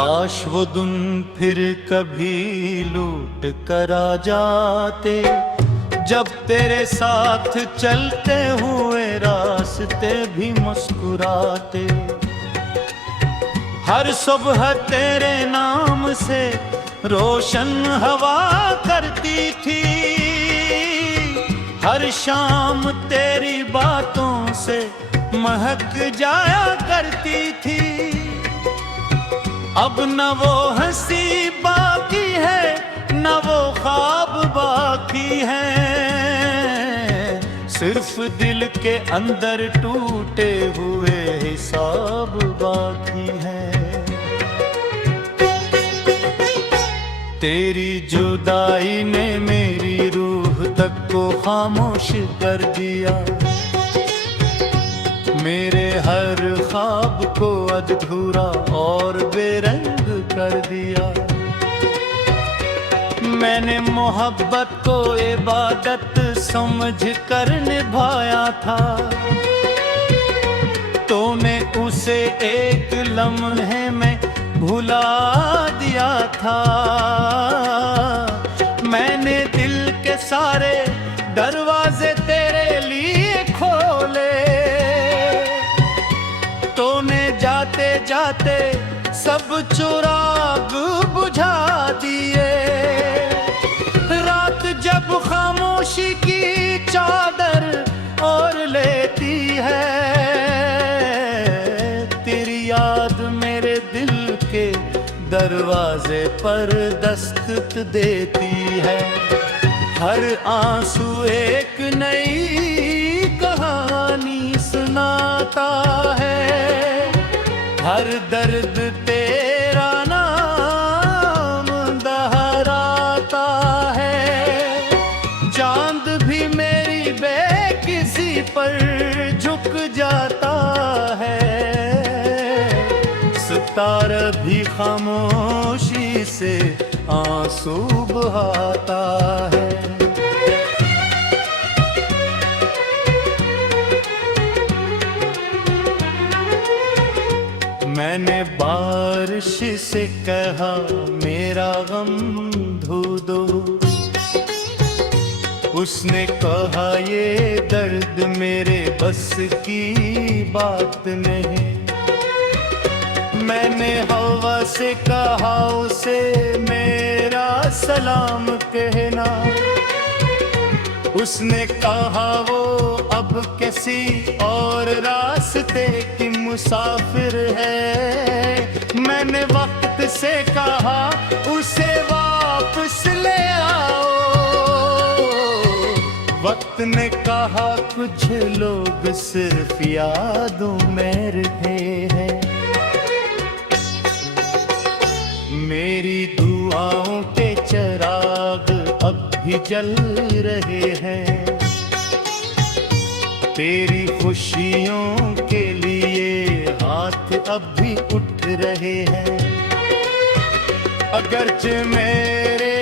काश वो दिन फिर कभी लूट कर आ जाते, जब तेरे साथ चलते हुए रास्ते भी मुस्कुराते। हर सुबह तेरे नाम से रोशन हवा करती थी, हर शाम तेरी बातों से महक जाया करती थी। अब न वो हंसी बाकी है, न वो ख्वाब बाकी है, सिर्फ दिल के अंदर टूटे हुए हिसाब बाकी है। तेरी जुदाई ने मेरी रूह तक को खामोश कर दिया, मेरे हर ख्वाब को अधूरा और बेरंग कर दिया। मैंने मोहब्बत को इबादत समझ कर निभाया था, तूने उसे एक लम्हे में भुला दिया था। मैंने दिल के सारे दरवाजे तेरे लिए खोले, तूने जाते जाते सब चिराग बुझा दिए। रात जब खामोशी की चादर ओढ़ लेती है, तेरी याद मेरे दिल के दरवाजे पर दस्तक देती है। हर आंसू एक नई कहानी सुनाता है, हर दर्द तेरा नाम दोहराता है। चांद भी मेरी बेकिसी पर झुक जाता है, सितारा भी खामोशी से आंसू बहाता है। मैंने बारिश से कहा मेरा गम धो दो, उसने कहा ये दर्द मेरे बस की बात नहीं। मैंने हवा से कहा उसे मेरा सलाम कहना, उसने कहा वो अब किसी और रास्ते की मुसाफिर है। मैंने वक्त से कहा उसे वापस ले आओ, वक्त ने कहा कुछ लोग सिर्फ यादों में रहे हैं। मेरी दुआओं के चिराग अब भी जल रहे हैं, तेरी खुशियों के लिए हाथ अब भी उठ रहे हैं। अगरचे मेरे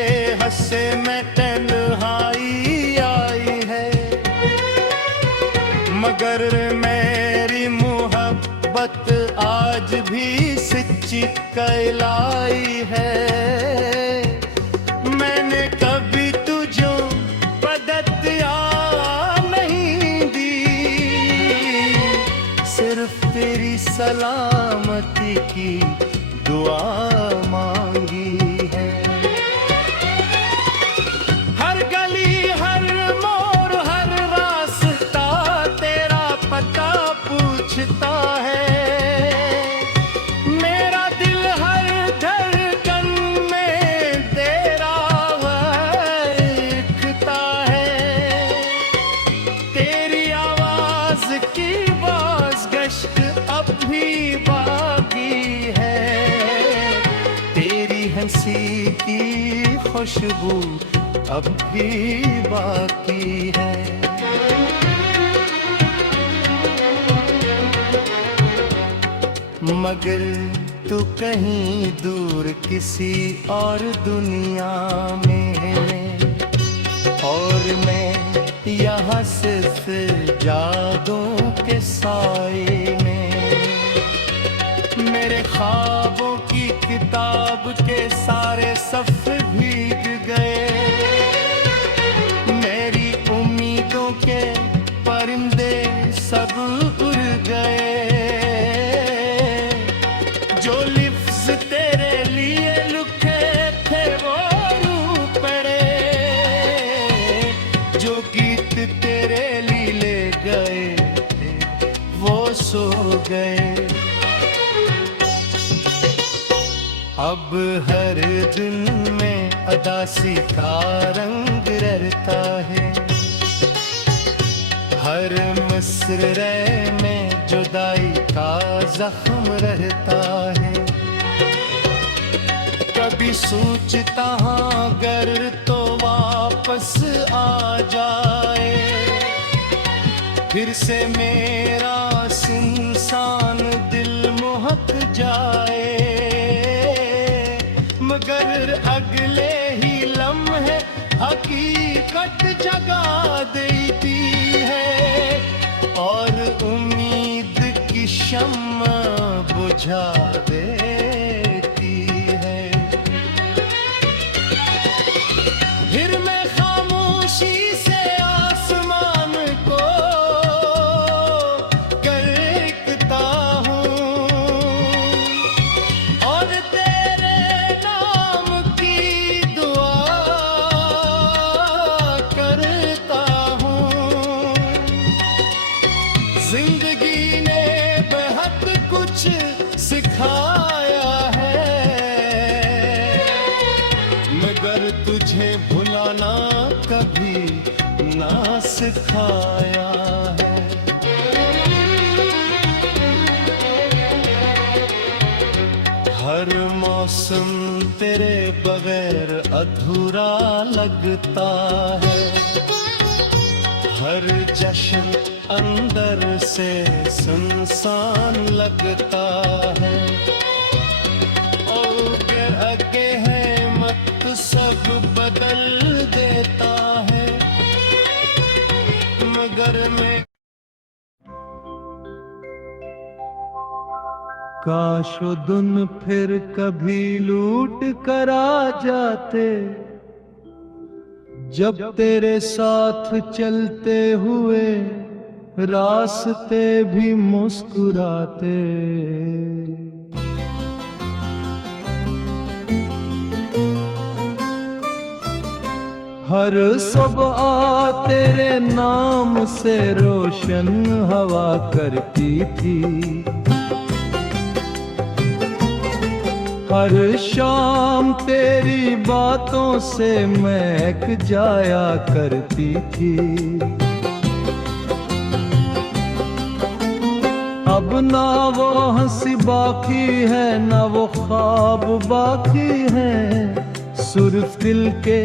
हंसे में तन्हाई आई है, मगर मेरी मोहब्बत आज भी सच्ची कहलाई है। मैंने कभी तुझे बददिया नहीं दी, सिर्फ तेरी सलामती की दुआ मांगी है। हर गली हर मोड़ हर रास्ता तेरा पता पूछता है, हंसी की खुशबू अब भी बाकी है। मगर तू कहीं दूर किसी और दुनिया में है, और मैं यहाँ सिर्फ यादों के साए में। मेरे ख्वाबों की किताब परिंदे सब उड़ गए, जो लिफ्ज़ तेरे लिए लिखे थे वो रू पड़े, जो गीत तेरे लिए ले गए थे वो सो गए। अब हर दिन में अदासी का रंग रहता है, हर मिसरे में जुदाई का जख्म रहता है। कभी सोचता हाँ अगर तो वापस आ जाए, फिर से मेरा इंसान दिल महक जाए, मगर अगले ही लम्हे हकीकत जगा देती है और उम्मीद की शम्मा बुझा देती है। फिर मैं खामोशी से आसमान को करता हूँ और तेरे नाम की दुआ करता हूँ। जिंदगी ने बेहद कुछ सिखाया है, मगर तुझे भुलाना कभी ना सिखाया है। हर मौसम तेरे बगैर अधूरा लगता है, हर जश्न अंदर से सुनसान लगता है। और आगे है मत सब बदल देता है, मगर मैं काशो दिन फिर कभी लूट कर आ जाते, जब तेरे साथ चलते हुए रास्ते भी मुस्कुराते। हर सुबह तेरे नाम से रोशन हवा करती थी, हर शाम तेरी बातों से महक जाया करती थी। अब ना वो हंसी बाकी है ना वो ख्वाब बाकी है, सिर्फ दिल के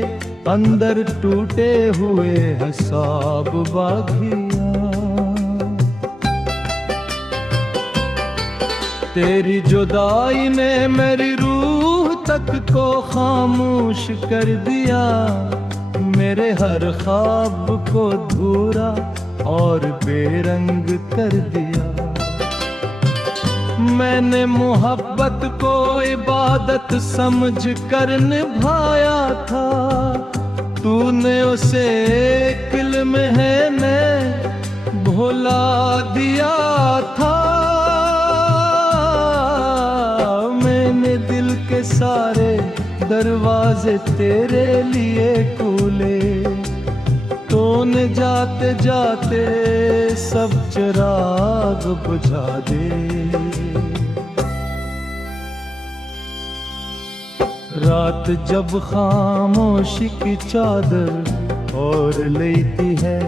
अंदर टूटे हुए हिसाब बाकियां। तेरी जुदाई ने मेरी रूह तक को खामोश कर दिया, मेरे हर ख्वाब को धूरा और बेरंग कर दिया। मैंने मोहब्बत को इबादत समझ कर निभाया था, तूने उसे एक इल्म है मैं भुला दिया था। मैंने दिल के सारे दरवाजे तेरे लिए खोले, तूने जाते जाते सब चिराग बुझा दे। रात जब खामोशी की चादर ओढ़ लेती है,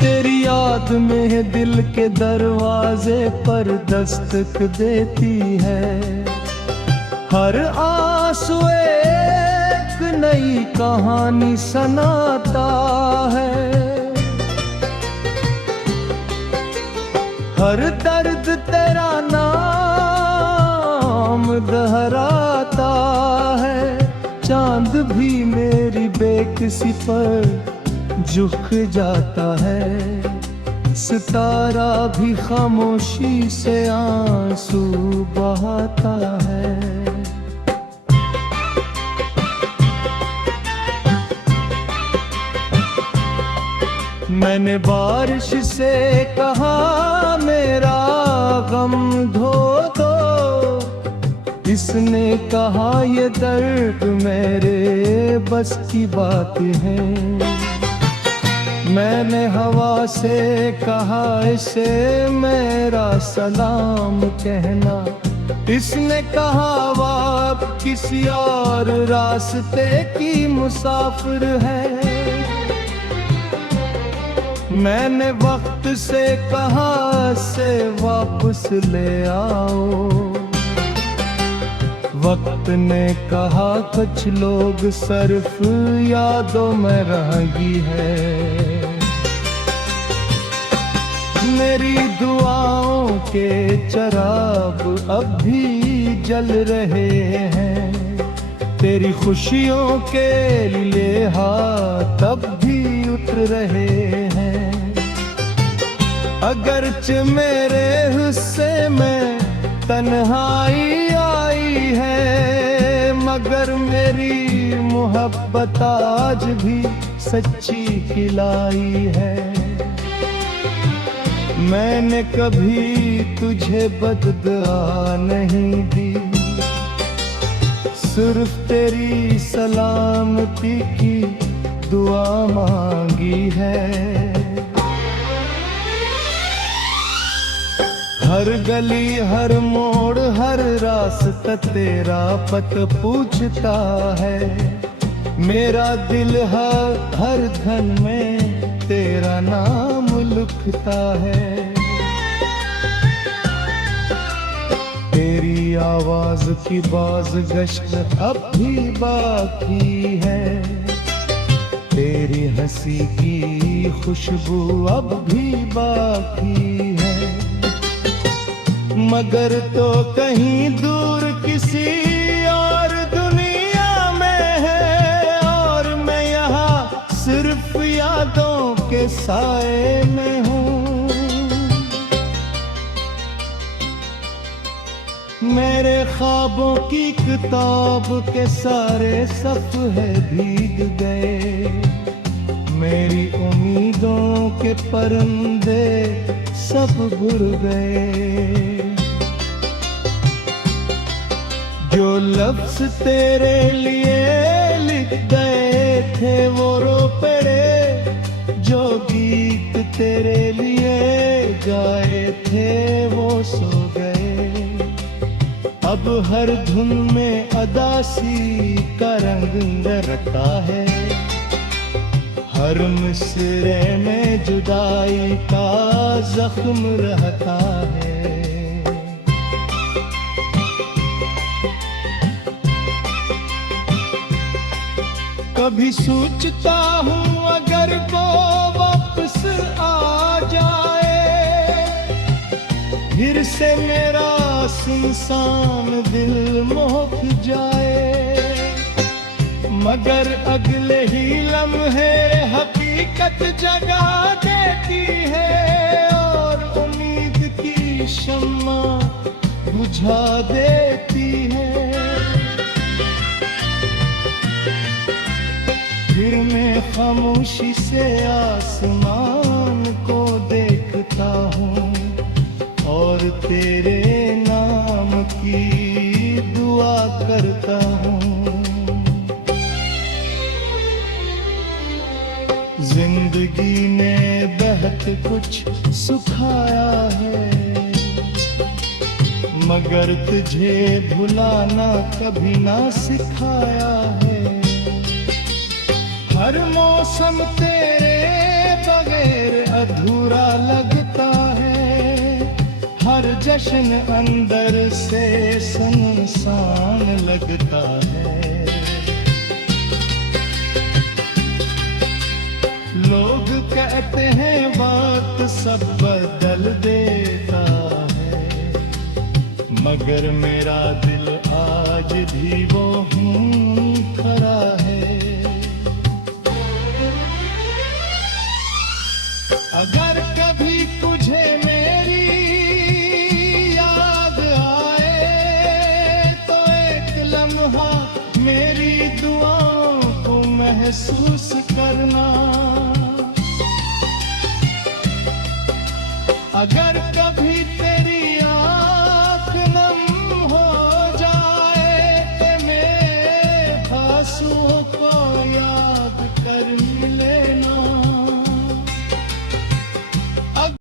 तेरी याद में दिल के दरवाजे पर दस्तक देती है। हर आंसू एक नई कहानी सुनाता है, हर दर्द तेरा नाम दोहराता है। चांद भी मेरी बेकसी पर झुक जाता है, सितारा भी खामोशी से आंसू बहाता है। मैंने बारिश से कहा मेरा गम धो दो, इसने कहा ये दर्द मेरे बस की बात है। मैंने हवा से कहा इसे मेरा सलाम कहना, इसने कहा आप किसी और रास्ते की मुसाफिर है। मैंने वक्त से कहा से वापस ले आओ, वक्त ने कहा कुछ लोग सिर्फ यादों में रही है। मेरी दुआओं के चराग अब भी जल रहे हैं, तेरी खुशियों के लिए हाथ अब भी उतर रहे हैं। अगरचे मेरे हिस्से में तन्हाई आई है, मगर मेरी मोहब्बत आज भी सच्ची खिलाई है। मैंने कभी तुझे बददुआ नहीं दी, सिर्फ तेरी सलामती की दुआ मांगी है। हर गली हर मोड़ हर रास्ता तेरा पत पूछता है, मेरा दिल हर धन में तेरा नाम लिखता है। तेरी आवाज की बाज गश्त अब भी बाकी है, तेरी हंसी की खुशबू अब भी बाकी है। मगर तो कहीं दूर किसी और दुनिया में है, और मैं यहाँ सिर्फ यादों के साए में हूँ। मेरे ख्वाबों की किताब के सारे सफ़े भीग गए, मेरी उम्मीदों के परिंदे सब उड़ गए। जो लफ्ज़ तेरे लिए लिख गए थे वो रो पड़े, जो गीत तेरे लिए गाए थे वो सो गए। अब हर धुन में अदासी का रंग रखा है, हर मिसरे में जुदाई का जख्म रहता है। कभी सोचता हूँ अगर वो वापस आ जाए, फिर से मेरा सुनसान दिल मोह जाए। मगर अगले ही लम्हे हकीकत जगा देती है, और उम्मीद की शम्मा बुझा देती है। फिर मैं खामोशी से आसमान को देखता हूँ, और तेरे नाम की दुआ करता हूँ। जिंदगी ने बहुत कुछ सुखाया है, मगर तुझे भुलाना कभी ना सिखाया है। हर मौसम तेरे बगैर अधूरा लगता है, हर जश्न अंदर से सुनसान लगता है। लोग कहते हैं बात सब बदल देता है, मगर मेरा दिल आज भी वो खड़ा है। अगर कभी तुझे मेरी याद आए, तो एक लम्हा मेरी दुआओं को महसूस करना। अगर कभी